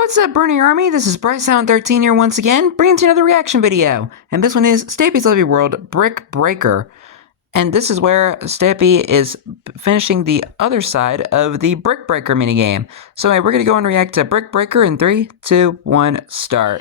What's up, Burning Army? This is BryceAllen13 here once again, bringing to another reaction video. And this one is Stampy's Lovely World Brick Breaker. And this is where Stampy is finishing the other side of the Brick Breaker minigame. So we're going to go and react to Brick Breaker in 3, 2, 1, start.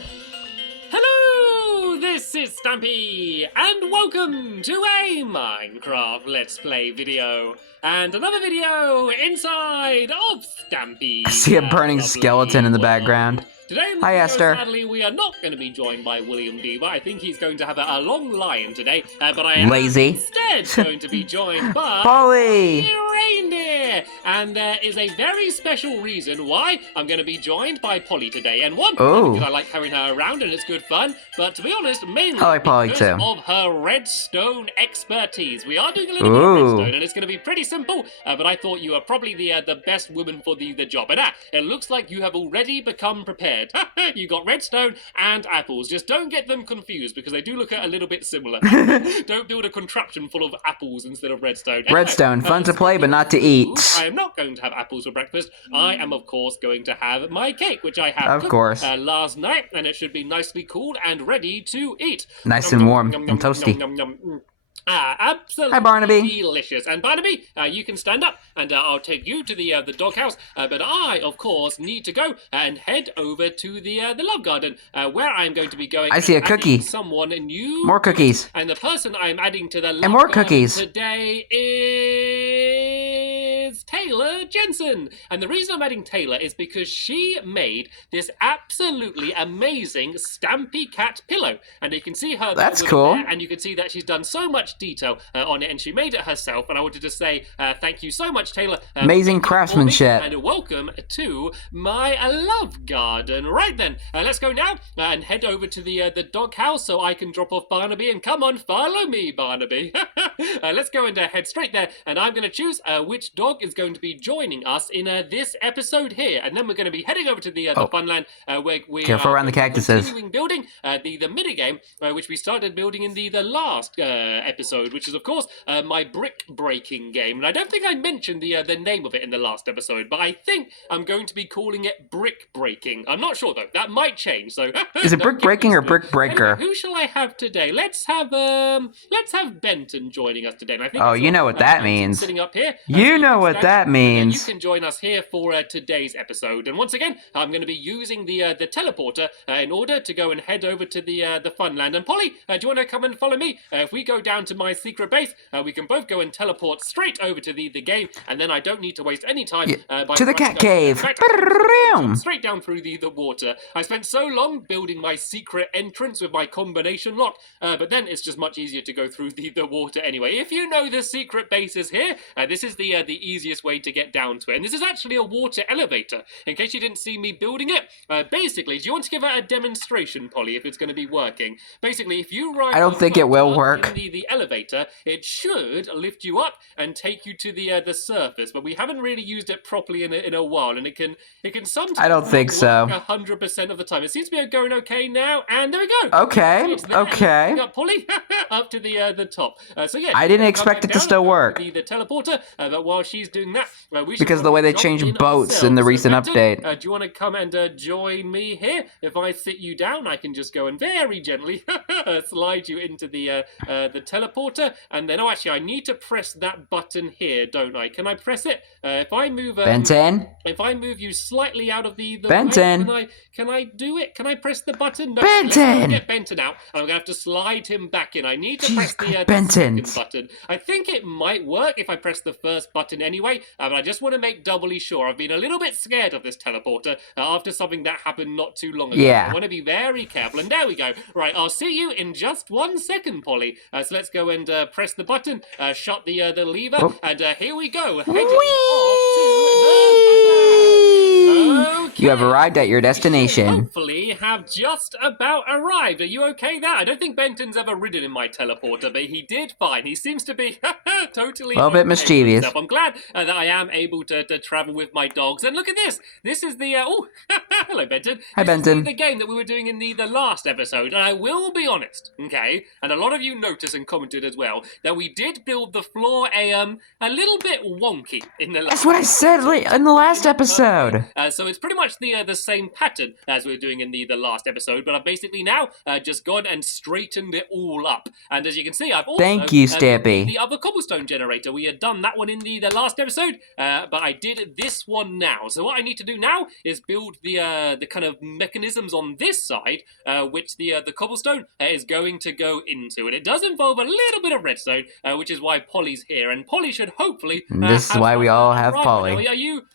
Hello, this is Stampy, and welcome to a Minecraft Let's Play video. And another video inside of Stampy. I see a burning skeleton in the background. Today, Hi, Esther. Sadly, we are not going to be joined by William Deaver. I think he's going to have a long line today, but I am instead going to be joined by Polly Reindeer. And there is a very special reason why I'm going to be joined by Polly today. And one, because I like having her around and it's good fun, but to be honest, mainly I like Polly because of her redstone expertise. We are doing a little bit of redstone, and it's going to be pretty simple, but I thought you were probably the best woman for the job. And it looks like you have already become prepared. You got redstone and apples. Just don't get them confused because they do look a little bit similar. Don't build a contraption full of apples instead of redstone. Anyway, redstone, fun to play but not to eat. I am not going to have apples for breakfast. I am, of course, going to have my cake, which I had last night, and it should be nicely cooled and ready to eat. Nice and warm and toasty. Absolutely. Hi, Barnaby. Delicious. And Barnaby, you can stand up, and I'll take you to the doghouse. But I, of course, need to go and head over to the love garden, where I'm going to be going. I see a cookie. Someone new. More cookies. And the person I'm adding to the love and more garden cookies today is Taylor Jensen. And the reason I'm adding Taylor is because she made this absolutely amazing Stampy cat pillow, and you can see her. That's cool. There, and you can see that she's done so much detail on it, and she made it herself. And I wanted to say thank you so much, Taylor. Amazing craftsmanship. And welcome to my love garden. Right then, let's go now and head over to the doghouse so I can drop off Barnaby. And come on, follow me, Barnaby. Let's go and head straight there. And I'm going to choose which dog is going to be joining us in this episode here. And then we're going to be heading over to the Funland where we careful around the cactuses. Continuing building the minigame, which we started building in the last episode, which is, of course, my brick breaking game. And I don't think I mentioned the name of it in the last episode, but I think I'm going to be calling it brick breaking. I'm not sure though. That might change. So is it brick breaking or brick breaker? Anyway, who shall I have today? Let's have Benton joining us today. And I think you know what that means. Sitting up here. You know what that means. You can join us here for today's episode. And once again, I'm going to be using the teleporter in order to go and head over to the Funland. And Polly, do you want to come and follow me? If we go down to my secret base, we can both go and teleport straight over to the game, and then I don't need to waste any time to the cat cave. Straight down through the water. I spent so long building my secret entrance with my combination lock, but then it's just much easier to go through the water anyway. If you know the secret base is here, this is the easiest way to get down to it. And this is actually a water elevator, in case you didn't see me building it. Basically, do you want to give it a demonstration, Polly, if it's going to be working? Basically, if you ride I don't think it will work. In the elevator, it should lift you up and take you to the surface, but we haven't really used it properly in a while, and it can sometimes I don't think so. 100% of the time. It seems to be going okay now, and there we go. Okay, okay. We got Polly up to the top. So yeah, I didn't expect it to still work. The teleporter, but while she's doing that, we should because of the way they changed boats in the recent update. Do you want to come and join me here? If I sit you down, I can just go and very gently slide you into the teleporter, and then actually I need to press that button here, don't I? Can I press it? If I move Benton, if I move you slightly out of the Benton, way, can I do it? Can I press the button? No, Benton, get Benton out. I'm gonna have to slide him back in. I need to press the second button. I think it might work if I press the first button anyway, but I just want to make doubly sure. I've been a little bit scared of this teleporter after something that happened not too long ago. Yeah. I want to be very careful. And there we go. Right, I'll see you in just 1 second, Polly. So let's go and press the button, shut the lever, and here we go. Heading off to Okay. You have arrived at your destination. Hopefully have just about arrived. Are you okay there? I don't think Benton's ever ridden in my teleporter, but he did fine. He seems to be totally a little bit mischievous. I'm glad that I am able to travel with my dogs. And look at this. This is the Hello, Benton. Hi, This is Benton. the game that we were doing in the last episode, and I will be honest, okay, and a lot of you noticed and commented as well, that we did build the floor a little bit wonky in the last That's what I said in the last episode. So it's pretty much the same pattern as we were doing in the last episode, but I've basically now just gone and straightened it all up. And as you can see, I've also Thank you, built Stampy. the other cobblestone generator. We had done that one in the last episode, but I did this one now. So what I need to do now is build the kind of mechanisms on this side, which the cobblestone is going to go into. And it does involve a little bit of redstone, which is why Polly's here. And Polly should hopefully this is why we all have Polly.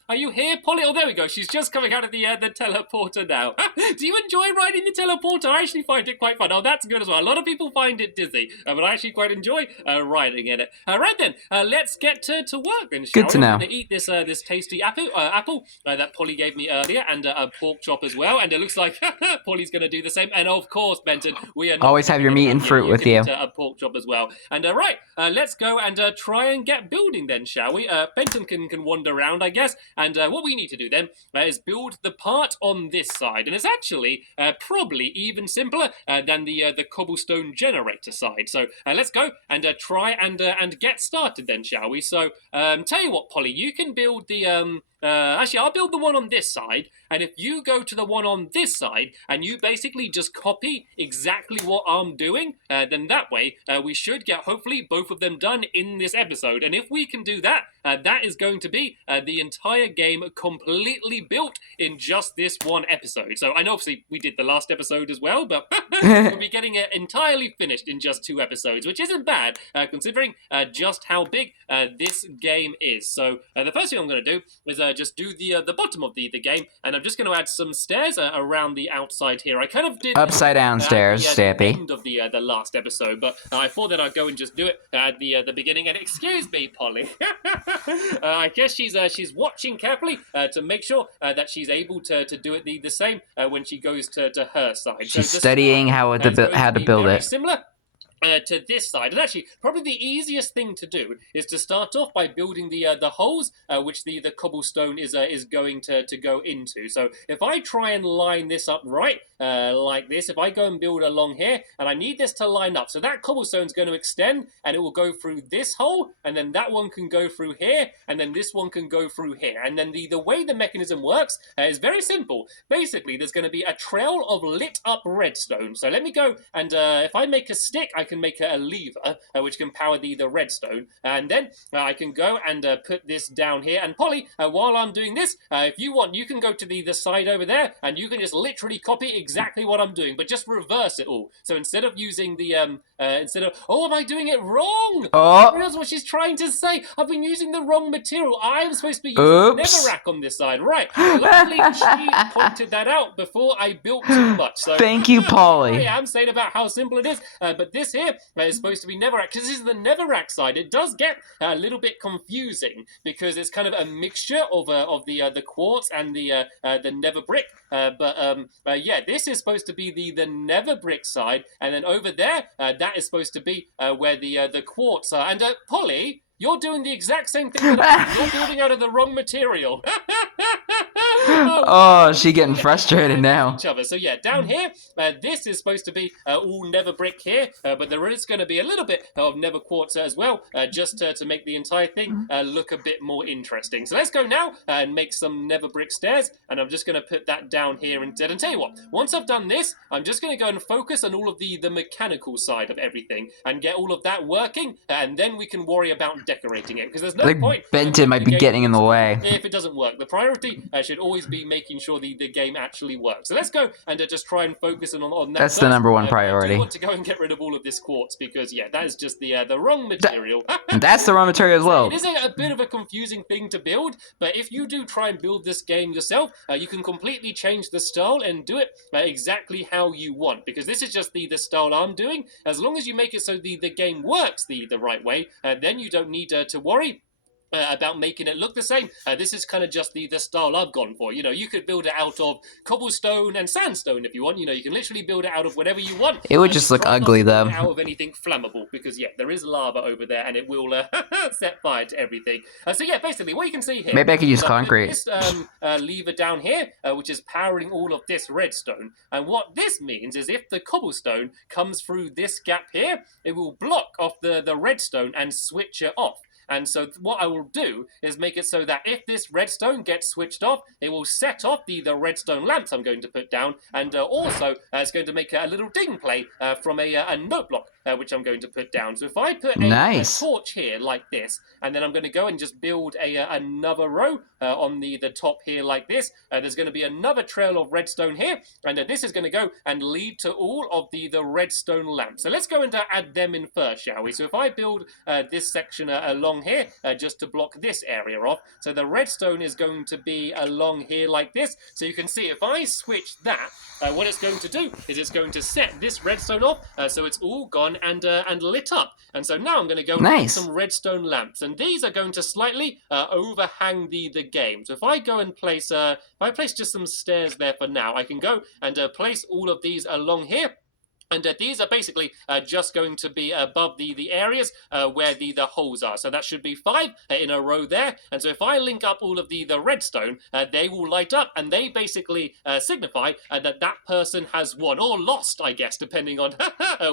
Are you here, Polly? Oh, there we go. She's just coming out of the teleporter now. Do you enjoy riding the teleporter? I actually find it quite fun. Oh, that's good as well. A lot of people find it dizzy, but I actually quite enjoy riding in it. Right then, let's get to work then, shall Good to we? know. I'm going to eat this tasty apple that Polly gave me earlier, and a pork chop as well. And it looks like Polly's going to do the same. And of course, Benton, we are not Always have your meat and fruit with you. Eat a pork chop as well. And right, let's go and try and get building then, shall we? Benton can wander around, I guess. And what we need to do then is build the part on this side. And it's actually probably even simpler than the cobblestone generator side. So let's go and try and get started then, shall we? So tell you what, Polly, you can build the... actually, I'll build the one on this side, and if you go to the one on this side, and you basically just copy exactly what I'm doing, then that way, we should get, hopefully, both of them done in this episode. And if we can do that, that is going to be the entire game completely built in just this one episode. So I know, obviously, we did the last episode as well, but we'll be getting it entirely finished in just 2 episodes, which isn't bad, considering just how big this game is. So the first thing I'm going to do is just do the bottom of the game, and I'm just going to add some stairs around the outside here. I kind of did upside down stairs, at the Stampy. end of the last episode, but I thought that I'd go and just do it at the beginning. And excuse me, Polly, I guess she's watching carefully to make sure that she's able to do it the same when she goes to her side. She's studying how to build it. Similar to this side. And actually, probably the easiest thing to do is to start off by building the holes which the cobblestone is going to go into. So if I try and line this up right, like this, if I go and build along here, and I need this to line up, so that cobblestone's going to extend, and it will go through this hole, and then that one can go through here, and then this one can go through here. And then the way the mechanism works is very simple. Basically, there's going to be a trail of lit up redstone. So let me go, and if I make a stick, I can make a lever which can power the redstone, and then I can go and put this down here. And Polly, while I'm doing this, if you want, you can go to the side over there, and you can just literally copy exactly what I'm doing, but just reverse it all. So instead of using the oh, am I doing it wrong? Oh, That's what she's trying to say. I've been using the wrong material. I'm supposed to be using netherrack on this side, right? Luckily, she pointed that out before I built too much. So thank you, Polly. I am saying about how simple it is, but this here is supposed to be netherrack, because this is the netherrack side. It does get a little bit confusing because it's kind of a mixture of the quartz and the nether brick. Yeah, this is supposed to be the nether brick side, and then over there, that is supposed to be where the quartz are. And Polly, you're doing the exact same thing that you're building out of the wrong material. Oh, she getting frustrated now. Each other. So yeah, down here, this is supposed to be all nether brick here, but there is going to be a little bit of nether quartz as well, just to make the entire thing look a bit more interesting. So let's go now and make some nether brick stairs, and I'm just going to put that down here instead. And tell you what, once I've done this, I'm just going to go and focus on all of the mechanical side of everything and get all of that working, and then we can worry about decorating it, because there's no point. Benton might be getting in the way if it doesn't work. The priority should always be making sure the game actually works. So let's go and just try and focus on that. That's the number one priority. I do want to go and get rid of all of this quartz, because yeah, that is just the wrong material. That's the wrong material as well. It is a bit of a confusing thing to build, but if you do try and build this game yourself, you can completely change the style and do it exactly how you want, because this is just the style I'm doing. As long as you make it so the game works the right way, then you don't need to worry about making it look the same. This is kind of just the style I've gone for. You know, you could build it out of cobblestone and sandstone if you want. You know, you can literally build it out of whatever you want. It would just look ugly, though. Out of anything flammable, because yeah, there is lava over there, and it will set fire to everything. So yeah, basically, what you can see here. Maybe I could use concrete. This lever down here, which is powering all of this redstone. And what this means is, if the cobblestone comes through this gap here, it will block off the redstone and switch it off. And so what I will do is make it so that if this redstone gets switched off, it will set off the redstone lamps I'm going to put down, and also it's going to make a little ding play from a note block, which I'm going to put down. So if I put a torch here like this, and then I'm going to go and just build another row on the top here like this, there's going to be another trail of redstone here, and this is going to go and lead to all of the redstone lamps. So let's go and add them in first, shall we? So if I build this section along here, just to block this area off, so the redstone is going to be along here like this. So you can see, if I switch that, what it's going to do is it's going to set this redstone off, so it's all gone and lit up. And so now I'm going to go and add some redstone lamps, and these are going to slightly overhang the game. So if I go and place, if I place just some stairs there for now, I can go and place all of these along here. And these are basically just going to be above the areas where the holes are. So that should be 5 in a row there. And so if I link up all of the redstone, they will light up, and they basically signify that that person has won, or lost, I guess, depending on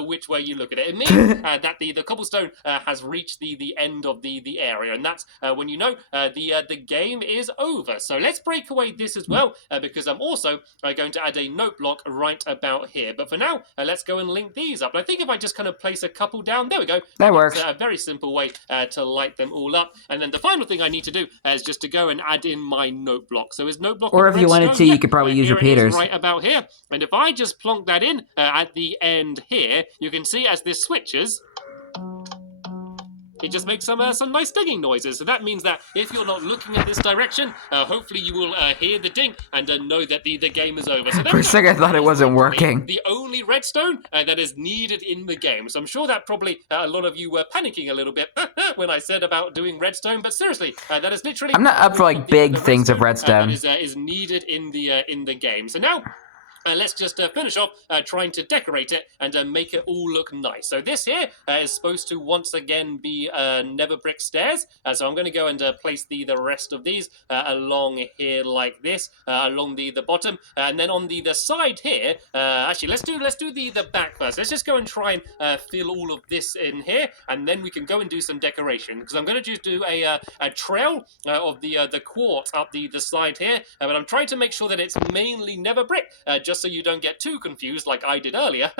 which way you look at it. It means that the cobblestone has reached the end of the area. And that's when you know the game is over. So let's break away this as well, because I'm also going to add a note block right about here. But for now, let's go and link these up. And I think if I just kind of place a couple down, there we go. That works. It's a very simple way to light them all up. And then the final thing I need to do is just to go and add in my note block. So is note block, or if you wanted to, you could probably use repeaters right about here. And if I just plonk that in at the end here, you can see as this switches, it just makes some nice dinging noises. So that means that if you're not looking at this direction, hopefully you will hear the ding and know that the game is over. So for a second I thought it wasn't working. The only redstone that is needed in the game. So I'm sure that probably a lot of you were panicking a little bit when I said about doing redstone, but seriously, that is literally... I'm not up for like big things of redstone. Is needed in the game. So now... let's just finish off trying to decorate it and make it all look nice. So this here is supposed to once again be nether brick stairs. So I'm going to go and place the rest of these along here like this, along the bottom, and then on the side here. Actually, let's do the back first. Let's just go and try and fill all of this in here, and then we can go and do some decoration. Because I'm going to just do a trail of the quartz up the side here, but I'm trying to make sure that it's mainly nether brick. Just so you don't get too confused like I did earlier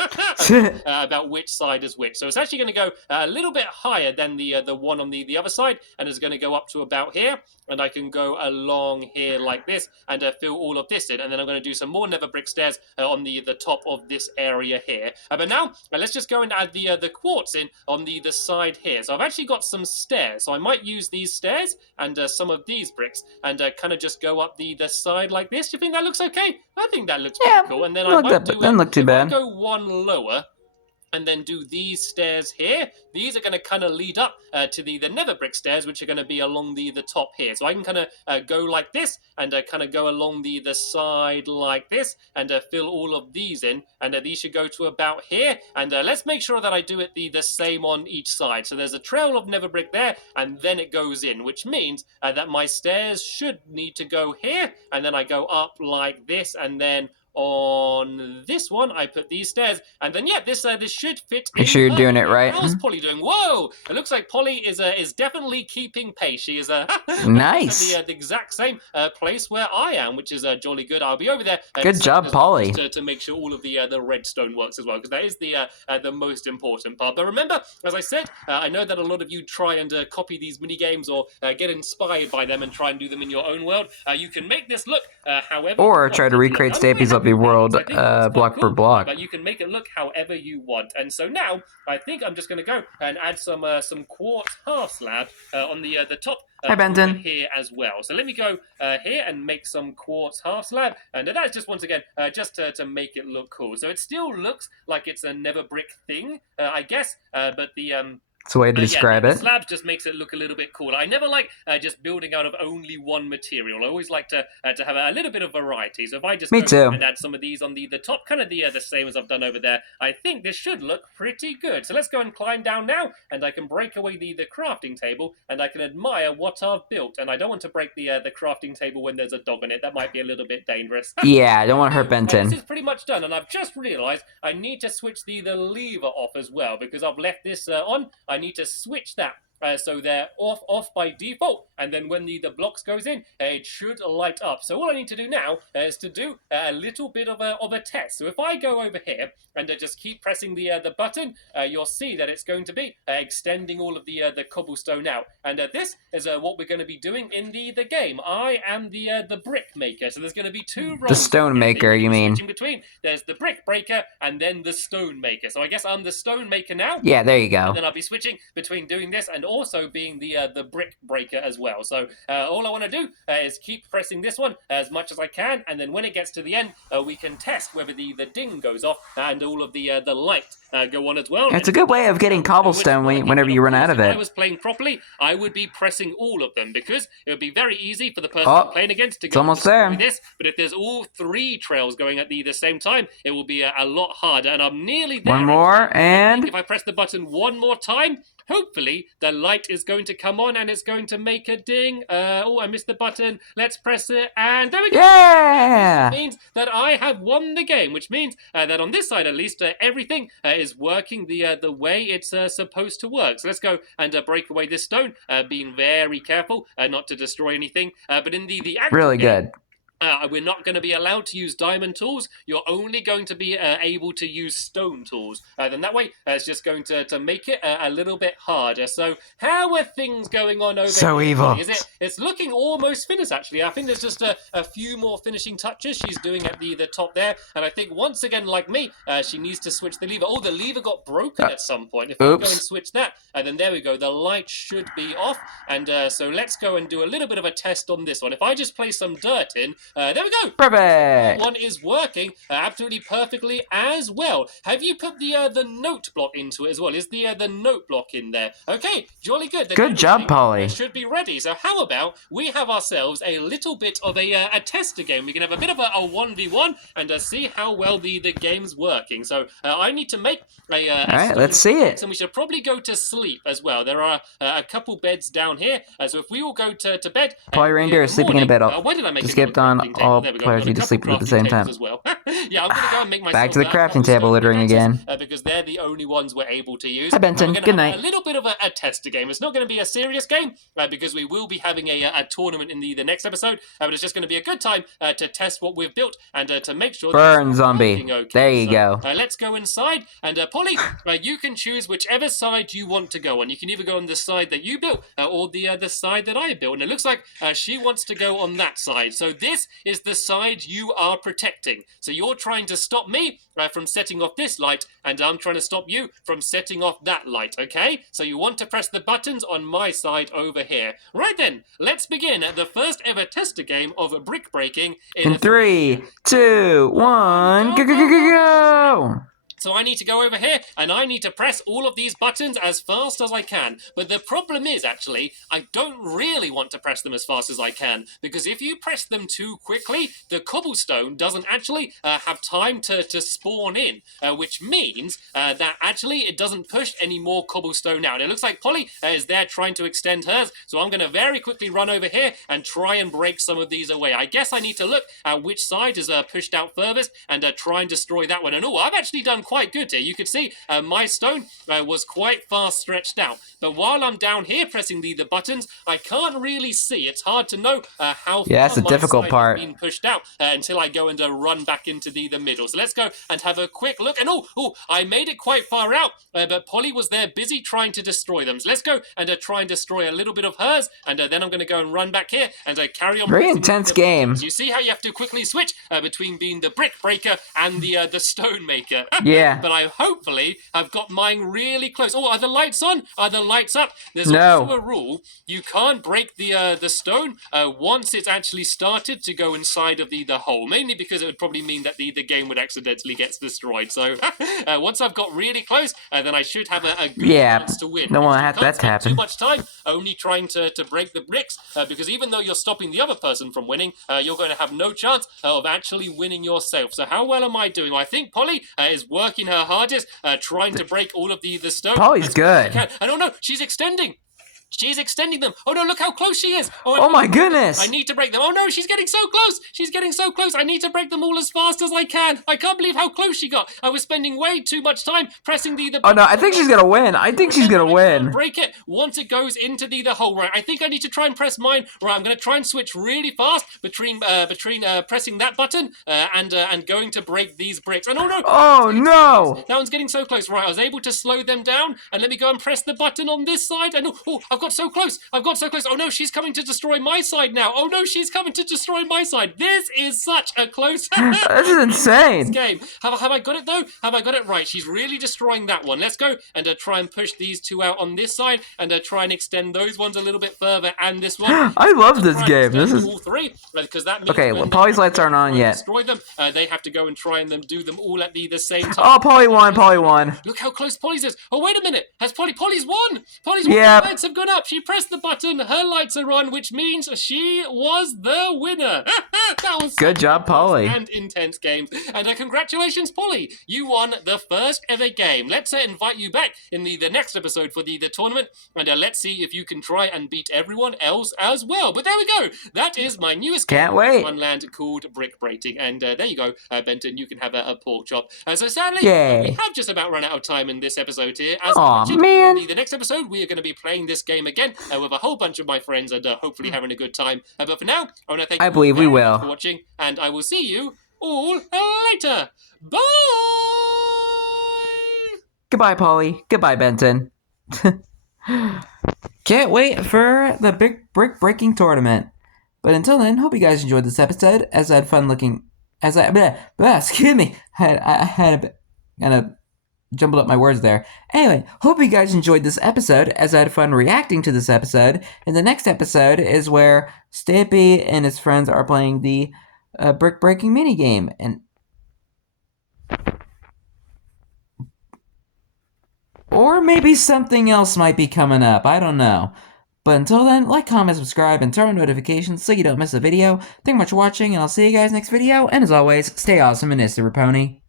about which side is which. So it's actually going to go a little bit higher than the one on the other side, and it's going to go up to about here, and I can go along here like this and fill all of this in, and then I'm going to do some more nether brick stairs on the top of this area here. But now let's just go and add the quartz in on the side here. So I've actually got some stairs, so I might use these stairs and some of these bricks and kind of just go up the side like this. Do you think that looks okay? I think that looks pretty cool. And then I might do doesn't look too bad. Go one lower and then do these stairs here. These are going to kind of lead up to the nether brick stairs, which are going to be along the top here. So I can kind of go like this and kind of go along the side like this and fill all of these in. And these should go to about here. And let's make sure that I do it the same on each side. So there's a trail of nether brick there, and then it goes in, which means that my stairs should need to go here. And then I go up like this, and then on this one I put these stairs, and then yeah, this should fit. Make sure you're doing it right. How's Polly doing? Whoa! It looks like Polly is definitely keeping pace. She is nice. At the exact same place where I am, which is jolly good. I'll be over there. Good job, Polly. To make sure all of the redstone works as well, because that is the most important part. But remember, as I said, I know that a lot of you try and copy these mini games or get inspired by them and try and do them in your own world. You can make this look however, or try to recreate Stampy's Lovely World block for block. But you can make it look however you want. And so now I think I'm just going to go and add some quartz half slab on the top Hi, Benton. here as well. So let me go here and make some quartz half slab, and that's just once again just to make it look cool. So it still looks like it's a nether brick thing, I guess, but the It's a way to describe the it. slabs just makes it look a little bit cooler. I never like just building out of only one material. I always like to have a little bit of variety. So if I just Me go too. and add some of these on the top, kind of the same as I've done over there, I think this should look pretty good. So let's go and climb down now, and I can break away the crafting table, and I can admire what I've built. And I don't want to break the crafting table when there's a dog on it. That might be a little bit dangerous. Yeah, I don't want to hurt Benton. This is pretty much done, and I've just realised I need to switch the lever off as well, because I've left this on. I need to switch that. So they're off by default, and then when the blocks goes in, it should light up. So all I need to do now is to do a little bit of a test. So if I go over here and just keep pressing the button, you'll see that it's going to be extending all of the cobblestone out. And this is what we're going to be doing in the game. I am the brick maker, so there's going to be two roles. The stone maker, you mean? In between, there's the brick breaker and then the stone maker. So I guess I'm the stone maker now. Yeah, there you go. And then I'll be switching between doing this and also being the brick breaker as well. So all I want to do is keep pressing this one as much as I can, and then when it gets to the end, we can test whether the ding goes off and all of the light go on as well. It's a good way of getting cobblestone whenever you run out of it. If I was playing properly, I would be pressing all of them, because it would be very easy for the person I'm playing against to go almost there. This. But if there's all three trails going at the same time, it will be a lot harder, and I'm nearly there. One more, and if I press the button one more time, hopefully the light is going to come on and it's going to make a ding. Oh, I missed the button. Let's press it, and there we go. Yeah! This means that I have won the game, which means that on this side at least, everything is working the way it's supposed to work. So let's go and break away this stone, being very careful not to destroy anything. But in the actual really game, good. We're not going to be allowed to use diamond tools. You're only going to be able to use stone tools. Then that way, it's just going to make it a little bit harder. So how are things going on over so here? Evil. It's looking almost finished, actually. I think there's just a few more finishing touches she's doing at the top there. And I think once again, like me, she needs to switch the lever. Oh, the lever got broken at some point. If I go and switch that, and then there we go. The light should be off. And so let's go and do a little bit of a test on this one. If I just place some dirt in, there we go. Perfect. One is working absolutely perfectly as well. Have you put the note block into it as well? Is the note block in there? Okay, jolly good. Then good job, Polly. Should be ready. So how about we have ourselves a little bit of a tester game? We can have a bit of a 1v1 and see how well the game's working. So I need to make a all right, let's see it. And we should probably go to sleep as well. There are a couple beds down here. So if we all go to bed, Polly Reindeer is sleeping in a bed. why did I make skipped on all players need to sleep at the same time. As well. Yeah, I'm going to go and make myself back to the crafting table littering again. Because they're the only ones we're able to use. Hi, Benton. Good night. A little bit of a tester game. It's not going to be a serious game because we will be having a tournament in the next episode. But it's just going to be a good time to test what we've built and to make sure. Burn, zombie. Okay. There you go. Let's go inside. And Polly, you can choose whichever side you want to go on. You can either go on the side that you built or the side that I built. And it looks like she wants to go on that side. So this is the side you are protecting. So you're trying to stop me from setting off this light, and I'm trying to stop you from setting off that light, okay? So you want to press the buttons on my side over here. Right then, let's begin the first ever tester game of brick breaking in 3, 2, 1, go! So I need to go over here, and I need to press all of these buttons as fast as I can. But the problem is, actually, I don't really want to press them as fast as I can, because if you press them too quickly, the cobblestone doesn't actually have time to spawn in, which means that actually it doesn't push any more cobblestone out. It looks like Polly is there trying to extend hers, so I'm going to very quickly run over here and try and break some of these away. I guess I need to look at which side is pushed out furthest and try and destroy that one. And oh, I've actually done quite good here. You can see my stone was quite far stretched out. But while I'm down here pressing the buttons, I can't really see. It's hard to know how far that's the difficult part. Being pushed out until I go and run back into the middle. So let's go and have a quick look. And oh, I made it quite far out, but Polly was there busy trying to destroy them. So let's go and try and destroy a little bit of hers, and then I'm going to go and run back here and carry on. Very intense game. You see how you have to quickly switch between being the brick breaker and the stone maker. Yeah. Yeah. But I hopefully have got mine really close. Oh, are the lights on? Are the lights up? There's No. also a rule. You can't break the stone once it's actually started to go inside of the hole. Mainly because it would probably mean that the game would accidentally get destroyed. So once I've got really close, then I should have a good chance to win. Don't want You can't that to spend happen. too much time only trying to break the bricks, because even though you're stopping the other person from winning, you're going to have no chance of actually winning yourself. So how well am I doing? Well, I think Polly is working her hardest, trying to break all of the stone. Polly's good. I don't know. She's extending. She's extending them. Oh no, look how close she is. Oh my goodness. I need to break them. Oh no, she's getting so close. She's getting so close. I need to break them all as fast as I can. I can't believe how close she got. I was spending way too much time pressing the Oh no, I think she's gonna win. I think she's gonna win. Break it once it goes into the hole. Right, I think I need to try and press mine. Right, I'm going to try and switch really fast between pressing that button and going to break these bricks. And oh no! Oh no! That one's getting so close. Right, I was able to slow them down, and let me go and press the button on this side. And oh, I've got so close. I've got so close. Oh no, she's coming to destroy my side now. Oh no, she's coming to destroy my side. This is such a close. This is insane. Game. Have I got it though? Have I got it right? She's really destroying that one. Let's go and try and push these two out on this side and try and extend those ones a little bit further and this one. I love this game. This is all three because that means okay. Well, Polly's lights aren't on yet. Destroy them. They have to go and try and do them all at the same time. Oh, Polly won. Polly won. Look how close Polly's is. Oh wait a minute. Has Polly's won? Polly's won. Yep. The lights have gone up. She pressed the button. Her lights are on, which means she was the winner. That was good job, Polly. And intense games. And congratulations, Polly. You won the first ever game. Let's invite you back in the next episode for the tournament, and let's see if you can try and beat everyone else as well. But there we go. That is my newest Can't wait. Funland called Brick Breaking. And there you go, Benton. You can have a pork chop. So sadly, Yay. we have just about run out of time in this episode here. As Aw, mentioned, man. in the next episode, we are going to be playing this game again with a whole bunch of my friends and hopefully having a good time. But for now, I want to thank you believe we very will. much for watching, and I will see you all later. Bye! Goodbye, Polly. Goodbye, Benton. Can't wait for the big brick breaking tournament. But until then, hope you guys enjoyed this episode. As I had fun looking, excuse me, I had kind of jumbled up my words there. Anyway, hope you guys enjoyed this episode, as I had fun reacting to this episode. And the next episode is where Stampy and his friends are playing the brick breaking minigame. And or maybe something else might be coming up. I don't know. But until then, like, comment, subscribe, and turn on notifications so you don't miss a video. Thank you much for watching, and I'll see you guys next video. And as always, stay awesome and Mr. Raponi.